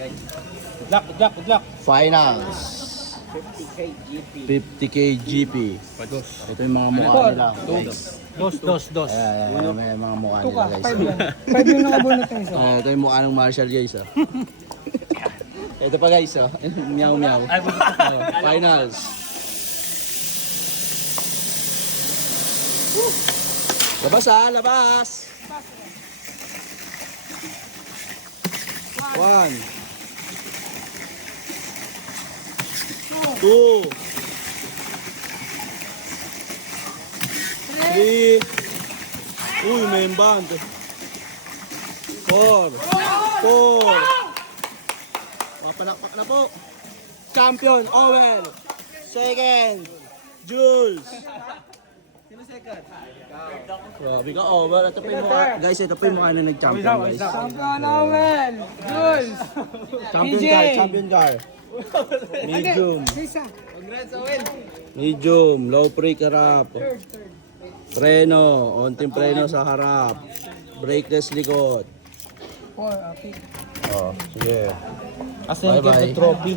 Good luck. Finals. 50k GP. Ito yung mga mukha nila. Guys. Dos. Ayan, may mga mukha nila guys. 5 yung nakabunot ng isa. Ito yung mukha ng Marshall guys. Ito pa guys. Meow meow. Finals. Labas labas. 1 2 3. Uy, may band. 4. Palakpak na po. Champion, Owen. Second, Jules. Sino second? Grabe ka, Owen. Ito pa yung mukha. Guys, ito pa yung mukha na nag-champion, guys. Champion Owen! Jules! Champion car. Medium. Isa. Medium, low brake harap. Preno, onting preno sa harap. Brakeless likod. 4, okay. Oh, sige. As in, get the trophy.